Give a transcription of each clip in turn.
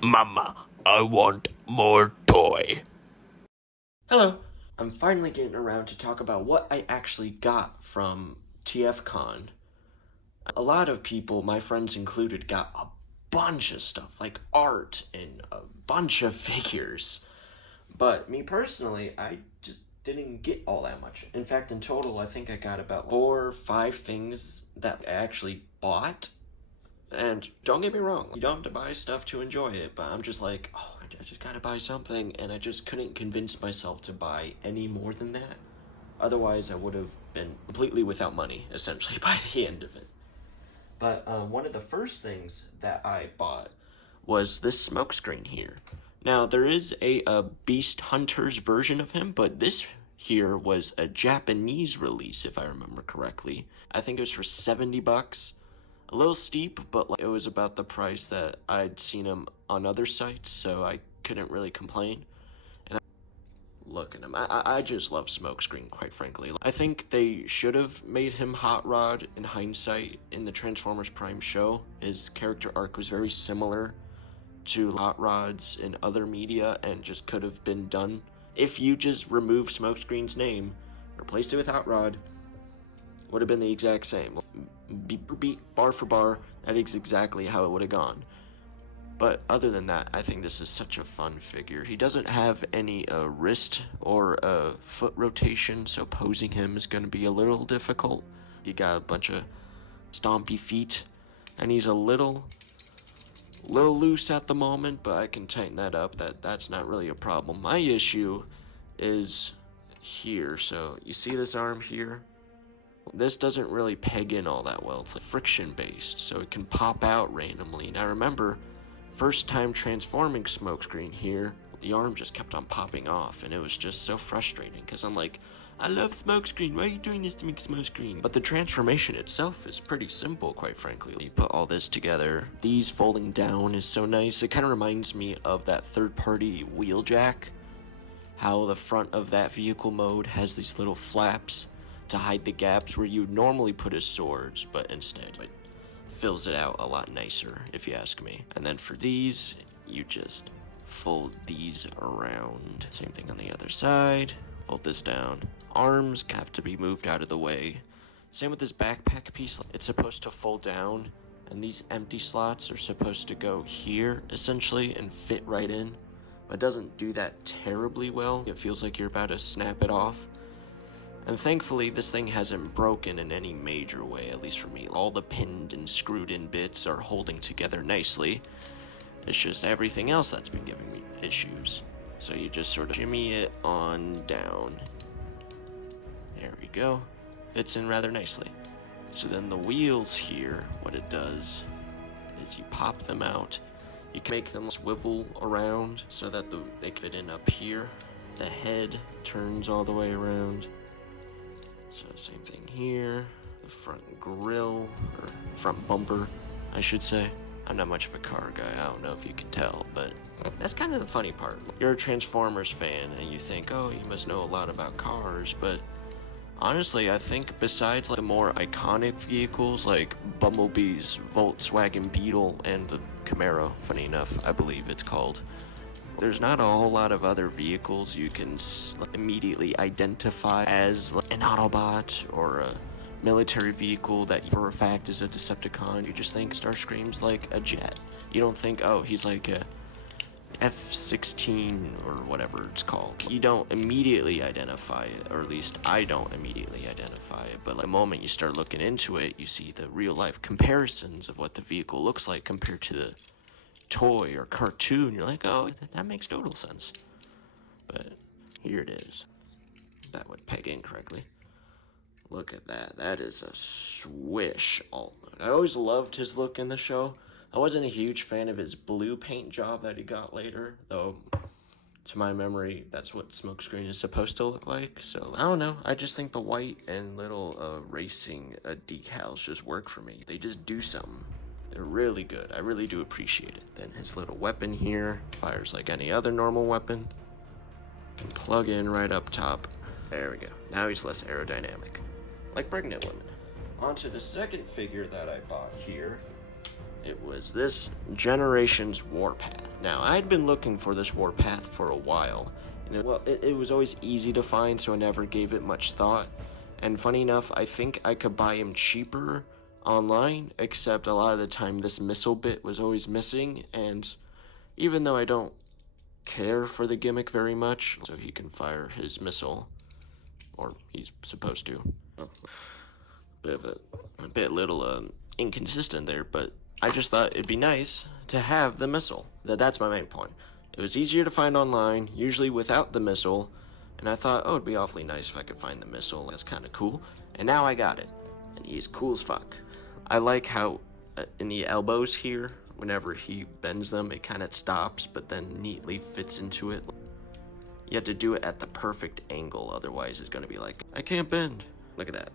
Mama, I want more toy. Hello. I'm finally getting around to talk about what I actually got from TFCon. A lot of people, my friends included, got a bunch of stuff, like art and a bunch of figures. But me personally, I just didn't get all that much. In fact, in total, I think I got about 4 or 5 things that I actually bought. And don't get me wrong, you don't have to buy stuff to enjoy it, but I'm just like, oh, I just gotta buy something, and I just couldn't convince myself to buy any more than that. Otherwise, I would have been completely without money, essentially, by the end of it. But one of the first things that I bought was this smokescreen here. Now, there is a Beast Hunters version of him, but this here was a Japanese release, if I remember correctly. I think it was for $70. A little steep, but it was about the price that I'd seen him on other sites, so I couldn't really complain. And look at him. I just love Smokescreen, quite frankly. I think they should have made him Hot Rod in hindsight in the Transformers Prime show. His character arc was very similar to Hot Rod's in other media and just could have been done. If you just removed Smokescreen's name, replaced it with Hot Rod, would have been the exact same. Beat for beat, bar for bar, that is exactly how it would have gone. But other than that, I think this is such a fun figure. He doesn't have any wrist or foot rotation, so posing him is going to be a little difficult. He got a bunch of stompy feet, and he's a little loose at the moment, but I can tighten that up. That's not really a problem. My issue is here. So you see this arm here? This doesn't really peg in all that well. It's like friction based, so it can pop out randomly. Now remember, first time transforming Smokescreen here, the arm just kept on popping off, and it was just so frustrating, because I'm like, I love Smokescreen, why are you doing this to me, Smokescreen? But the transformation itself is pretty simple, quite frankly. You put all this together, these folding down is so nice. It kind of reminds me of that third-party Wheeljack, how the front of that vehicle mode has these little flaps to hide the gaps where you'd normally put his swords, but instead it fills it out a lot nicer, if you ask me. And then for these, you just fold these around. Same thing on the other side. Fold this down. Arms have to be moved out of the way. Same with this backpack piece. It's supposed to fold down, and these empty slots are supposed to go here, essentially, and fit right in. But it doesn't do that terribly well. It feels like you're about to snap it off. And thankfully, this thing hasn't broken in any major way, at least for me. All the pinned and screwed in bits are holding together nicely. It's just everything else that's been giving me issues. So you just sort of shimmy it on down. There we go. Fits in rather nicely. So then the wheels here, what it does is you pop them out. You can make them swivel around so that they fit in up here. The head turns all the way around. So same thing here, the front grille, or front bumper, I should say. I'm not much of a car guy, I don't know if you can tell, but that's kind of the funny part. You're a Transformers fan, and you think, oh, you must know a lot about cars, but honestly, I think besides the more iconic vehicles, like Bumblebee's Volkswagen Beetle and the Camaro, funny enough, I believe it's called, there's not a whole lot of other vehicles you can immediately identify as an Autobot or a military vehicle that for a fact is a Decepticon. You just think Starscream's like a jet. You don't think, oh, he's like a F-16 or whatever it's called. You don't immediately identify it, or at least I don't immediately identify it, but the moment you start looking into it, you see the real-life comparisons of what the vehicle looks like compared to the toy or cartoon. You're like, oh, that makes total sense. But here it is. That would peg in correctly. Look at that. That is a swish alt mode. I always loved his look in the show. I wasn't a huge fan of his blue paint job that he got later, though to my memory, that's what Smokescreen is supposed to look like. So I don't know. I just think the white and little racing decals just work for me. They just do something. They're really good. I really do appreciate it. Then his little weapon here fires like any other normal weapon. Can plug in right up top. There we go. Now he's less aerodynamic. Like pregnant women. On to the second figure that I bought here. It was this Generations Warpath. Now, I'd been looking for this warpath for a while, and it was always easy to find, so I never gave it much thought. And funny enough, I think I could buy him cheaper online, except a lot of the time this missile bit was always missing, and even though I don't care for the gimmick very much, so he can fire his missile, or he's supposed to. A bit little inconsistent there, but I just thought it'd be nice to have the missile. That's my main point. It was easier to find online, usually without the missile, and I thought, oh, it'd be awfully nice if I could find the missile. That's kind of cool. And now I got it, and he's cool as fuck. I like how in the elbows here, whenever he bends them, it kind of stops, but then neatly fits into it. You have to do it at the perfect angle, otherwise it's going to be like, I can't bend. Look at that.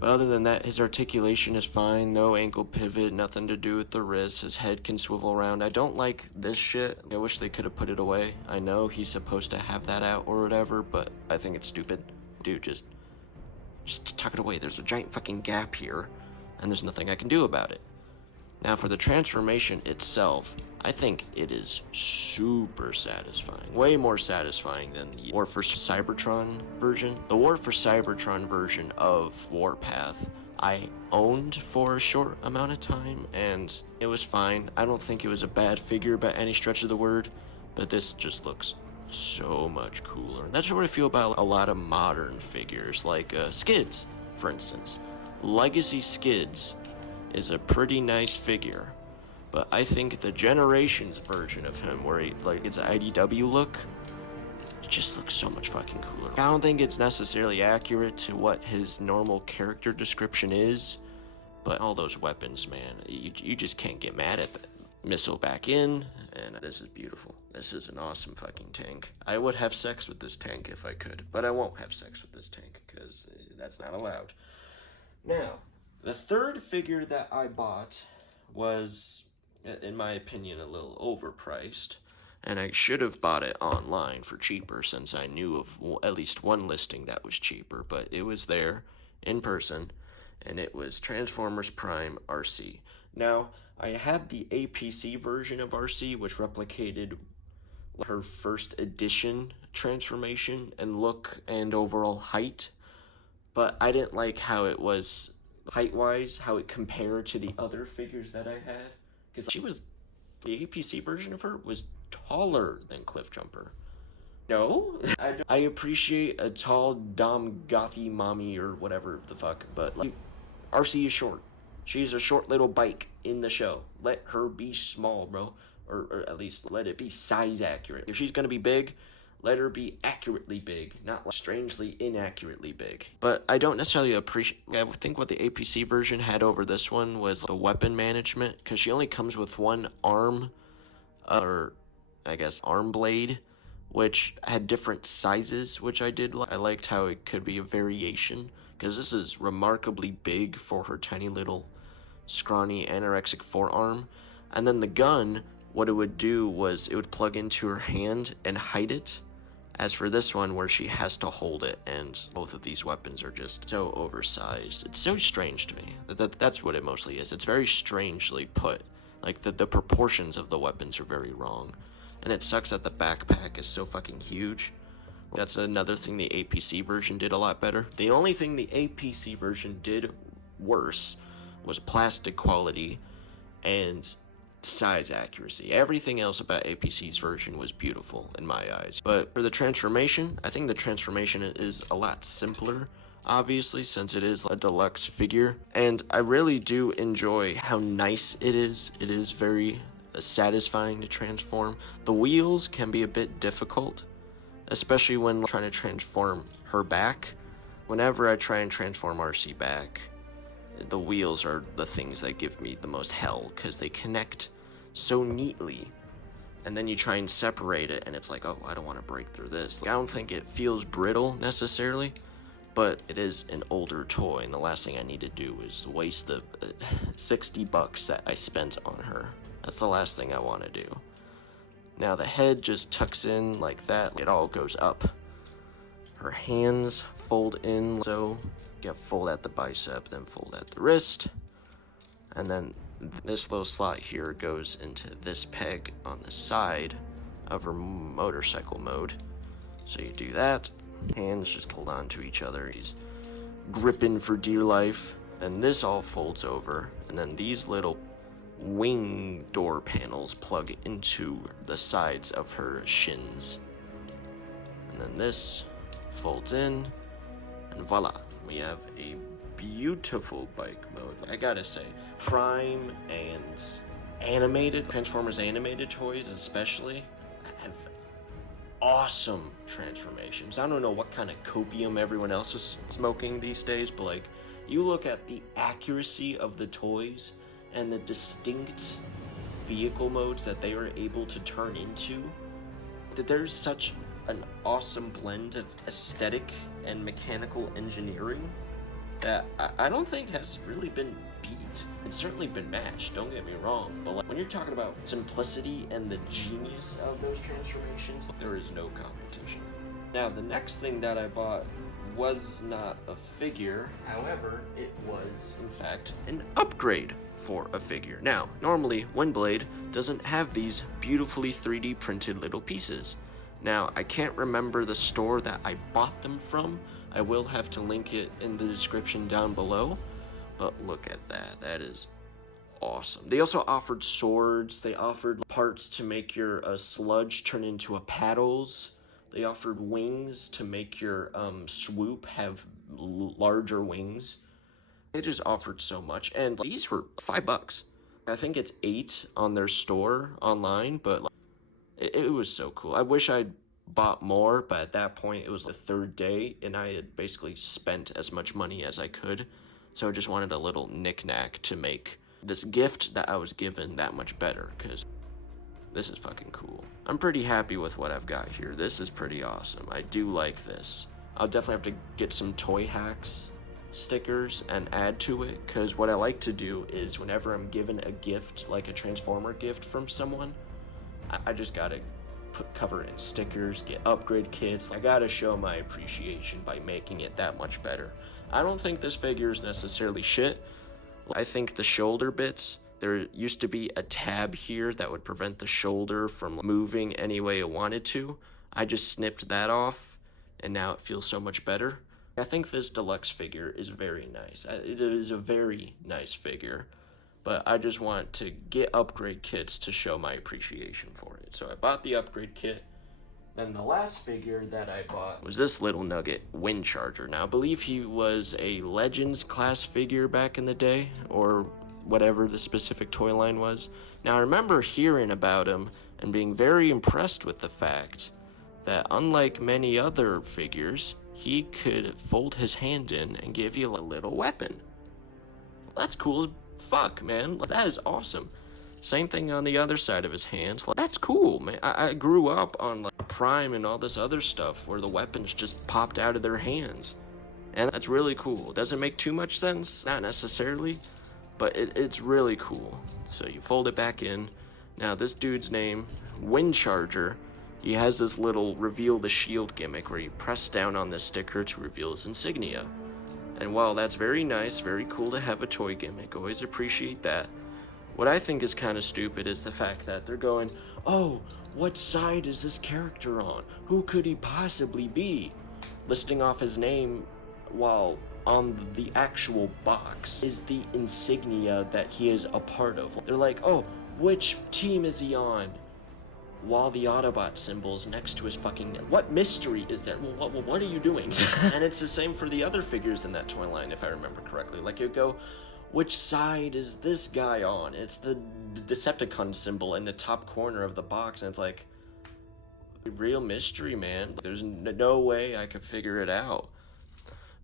But other than that, his articulation is fine, no ankle pivot, nothing to do with the wrist, his head can swivel around. I don't like this shit. I wish they could have put it away. I know he's supposed to have that out or whatever, but I think it's stupid. Dude, just tuck it away. There's a giant fucking gap here, and there's nothing I can do about it. Now for the transformation itself, I think it is super satisfying. Way more satisfying than the War for Cybertron version. The War for Cybertron version of Warpath I owned for a short amount of time, and it was fine. I don't think it was a bad figure by any stretch of the word, but this just looks so much cooler. That's what I feel about a lot of modern figures, like Skids, for instance. Legacy Skids is a pretty nice figure, but I think the Generations version of him, where it's an IDW look, just looks so much fucking cooler. I don't think it's necessarily accurate to what his normal character description is, but all those weapons, man, you just can't get mad at that. Missile back in, and this is beautiful. This is an awesome fucking tank. I would have sex with this tank if I could, but I won't have sex with this tank, because that's not allowed. Now, the third figure that I bought was, in my opinion, a little overpriced, and I should have bought it online for cheaper since I knew of at least one listing that was cheaper, but it was there in person, and it was Transformers Prime RC. Now, I had the APC version of RC, which replicated her first edition transformation and look and overall height, but I didn't like how it was height-wise, how it compared to the other figures that I had, because the APC version of her was taller than Cliffjumper. No, I appreciate a tall Dom Gothy mommy or whatever the fuck, but like, RC is short. She's a short little bike in the show. Let her be small, bro. Or at least let it be size accurate. If she's gonna be big, let her be accurately big, not like strangely inaccurately big. But I don't necessarily appreciate. I think what the APC version had over this one was the weapon management, because she only comes with one arm, or I guess arm blade, which had different sizes, which I did like. I liked how it could be a variation, because this is remarkably big for her tiny little scrawny anorexic forearm. And then the gun, what it would do was it would plug into her hand and hide it. As for this one, where she has to hold it, and both of these weapons are just so oversized. It's so strange to me. That's what it mostly is. It's very strangely put. Like, the proportions of the weapons are very wrong. And it sucks that the backpack is so fucking huge. That's another thing the APC version did a lot better. The only thing the APC version did worse was plastic quality and size accuracy. Everything else about APC's version was beautiful in my eyes. But for the transformation, I think the transformation is a lot simpler, obviously, since it is a deluxe figure. And I really do enjoy how nice it is. It is very satisfying to transform. The wheels can be a bit difficult, especially when trying to transform her back. Whenever I try and transform RC back, the wheels are the things that give me the most hell, because they connect so neatly, and then you try and separate it, and it's like, oh, I don't want to break through this. I don't think it feels brittle necessarily, but it is an older toy, and the last thing I need to do is waste the $60 that I spent on her. That's the last thing I want to do. Now the head just tucks in like that. It all goes up. Her hands fold in, so you fold at the bicep, then fold at the wrist, and then This little slot here goes into this peg on the side of her motorcycle mode. So you do that, hands just hold on to each other. He's gripping for dear life. And this all folds over, and then these little wing door panels plug into the sides of her shins. And then this folds in, and voila, we have a beautiful bike mode. I gotta say, Prime and animated, Transformers animated toys especially, have awesome transformations. I don't know what kind of copium everyone else is smoking these days, but like, you look at the accuracy of the toys and the distinct vehicle modes that they are able to turn into, that there's such an awesome blend of aesthetic and mechanical engineering that I don't think has really been beat. It's certainly been matched, don't get me wrong, but like, when you're talking about simplicity and the genius of those transformations, there is no competition. Now, the next thing that I bought was not a figure, however, it was, in fact, an upgrade for a figure. Now, normally, Windblade doesn't have these beautifully 3D printed little pieces. Now, I can't remember the store that I bought them from. I will have to link it in the description down below, but look at that. That is awesome. They also offered swords. They offered parts to make your sludge turn into a paddles. They offered wings to make your swoop have larger wings. They just offered so much, and these were $5. I think it's $8 on their store online, but it was so cool. I wish I'd bought more, but at that point it was the third day, and I had basically spent as much money as I could. So I just wanted a little knick-knack to make this gift that I was given that much better, because this is fucking cool. I'm pretty happy with what I've got here. This is pretty awesome. I do like this. I'll definitely have to get some Toy Hacks stickers and add to it, because what I like to do is whenever I'm given a gift, like a Transformer gift from someone, I just gotta cover it in stickers, get upgrade kits. I gotta show my appreciation by making it that much better. I don't think this figure is necessarily shit. I think the shoulder bits, there used to be a tab here that would prevent the shoulder from moving any way it wanted to. I just snipped that off, and now it feels so much better. I think this deluxe figure is very nice. It is a very nice figure, but I just want to get upgrade kits to show my appreciation for it. So I bought the upgrade kit. Then the last figure that I bought was this little nugget, Wind Charger. Now, I believe he was a Legends class figure back in the day, or whatever the specific toy line was. Now, I remember hearing about him and being very impressed with the fact that unlike many other figures, he could fold his hand in and give you a little weapon. That's cool as fuck, man. That is awesome. Same thing on the other side of his hands. That's cool, man. I grew up on Prime and all this other stuff where the weapons just popped out of their hands. And that's really cool. Does it make too much sense? Not necessarily, but it's really cool. So you fold it back in. Now this dude's name, Wind Charger, he has this little reveal the shield gimmick where you press down on this sticker to reveal his insignia. And while that's very nice, very cool to have a toy gimmick, always appreciate that. What I think is kind of stupid is the fact that they're going, oh, what side is this character on? Who could he possibly be? Listing off his name while on the actual box is the insignia that he is a part of. They're like, oh, which team is he on? While the Autobot symbol is next to his fucking name. What mystery is that? Well, what are you doing? And it's the same for the other figures in that toy line, if I remember correctly. Like, you go, which side is this guy on? It's the Decepticon symbol in the top corner of the box, and it's like, real mystery, man. There's no way I could figure it out.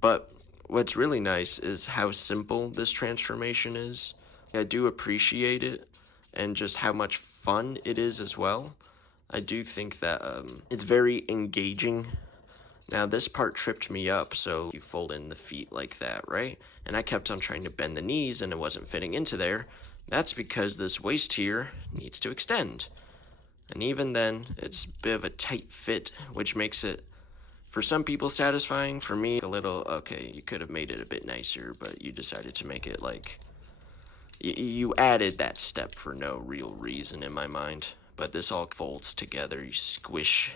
But what's really nice is how simple this transformation is. I do appreciate it, and just how much fun it is as well. I do think that it's very engaging. Now this part tripped me up, so you fold in the feet like that, right? And I kept on trying to bend the knees and it wasn't fitting into there. That's because this waist here needs to extend. And even then, it's a bit of a tight fit, which makes it, for some people, satisfying. For me, a little, okay, you could have made it a bit nicer, but you decided to make it like, You added that step for no real reason in my mind. But this all folds together. You squish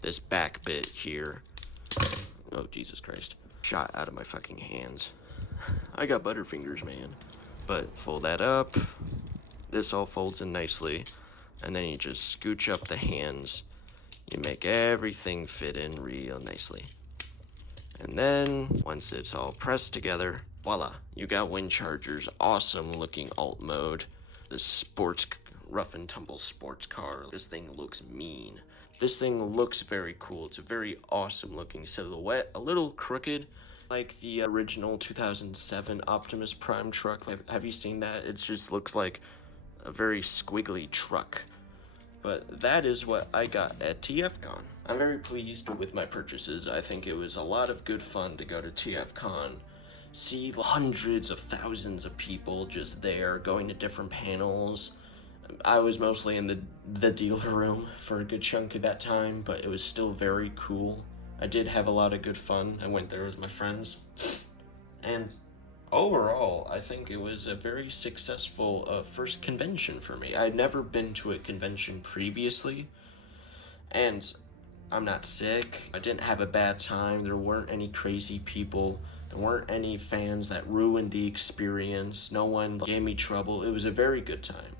this back bit here. Oh, Jesus Christ. Shot out of my fucking hands. I got butterfingers, man. But fold that up. This all folds in nicely. And then you just scooch up the hands. You make everything fit in real nicely. And then, once it's all pressed together, voila, you got Wind Charger's awesome looking alt mode. This sports, rough and tumble sports car. This thing looks mean. This thing looks very cool. It's a very awesome looking silhouette. A little crooked, like the original 2007 Optimus Prime truck. Have you seen that? It just looks like a very squiggly truck. But that is what I got at TFCon. I'm very pleased with my purchases. I think it was a lot of good fun to go to TFCon, see hundreds of thousands of people just there, going to different panels. I was mostly in the dealer room for a good chunk of that time, but it was still very cool. I did have a lot of good fun. I went there with my friends. And overall, I think it was a very successful first convention for me. I'd never been to a convention previously, and I'm not sick. I didn't have a bad time. There weren't any crazy people. There weren't any fans that ruined the experience. No one gave me trouble. It was a very good time.